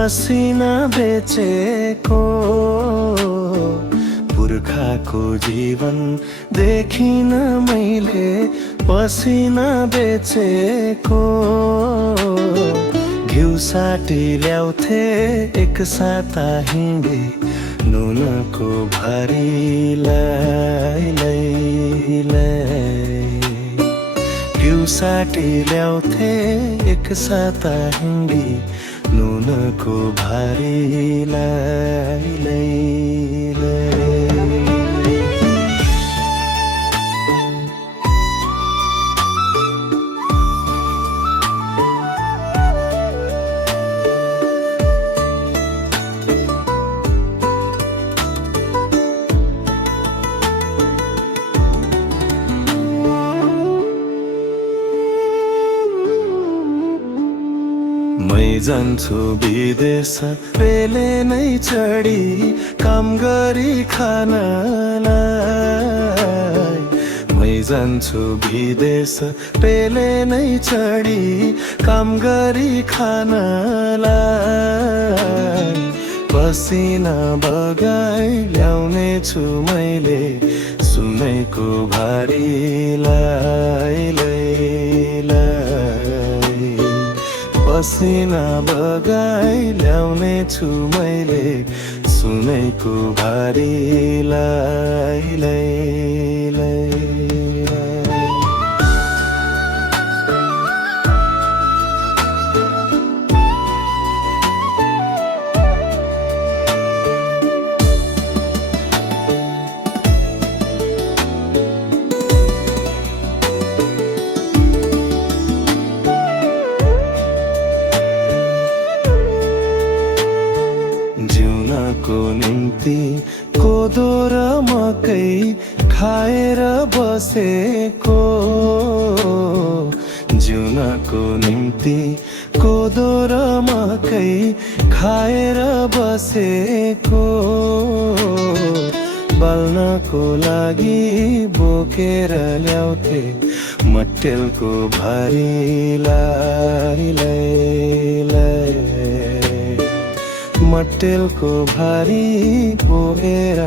पसिना बेचेको पुर्खाको जीवन देखिन मैले पसिना बेचेको घिउ साटी ल्याउँथे एक साता हिँडे नुनको भारी घिउ साटी ल्याउँथे एक साता हिँडी नुनको भारी मै जान्छु विदेश पेले नै चढी काम गरी खानलाई मै जान्छु विदेश पेले नै चढी काम गरी खानलाई पसिना बगाई ल्याउने छु मैले सुनेको भारी पसिना बगाई ल्याउने छु मैले सुनेको भारी जिउनको निम्ति कोदो र मकै खाएर बसेको जिउनको निम्ति कोदो र मकै खाएर बसेको बाल्नको लागि बोकेर ल्याउँथे मट्टेलको भारी मट्टेलको भारी बोकेर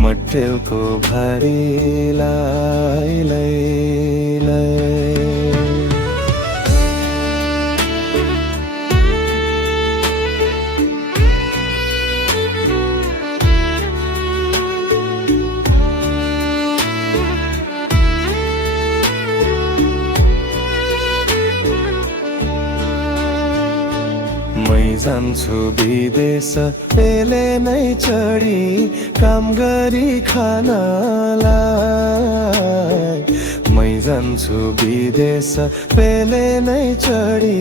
मट्टेलको भारी मै जान्छु विदेश पेले नै चढी काम गरी खानलाई मै जान्छु विदेश पेले नै चढी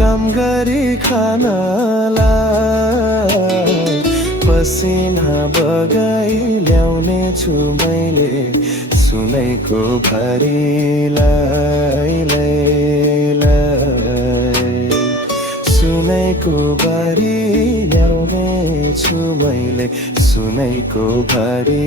काम गरी खानलाई पसिना बगाई ल्याउने छु मैले सुनेको भारी सुनेको भारी ल्याउने छु मैले सुनेको भारी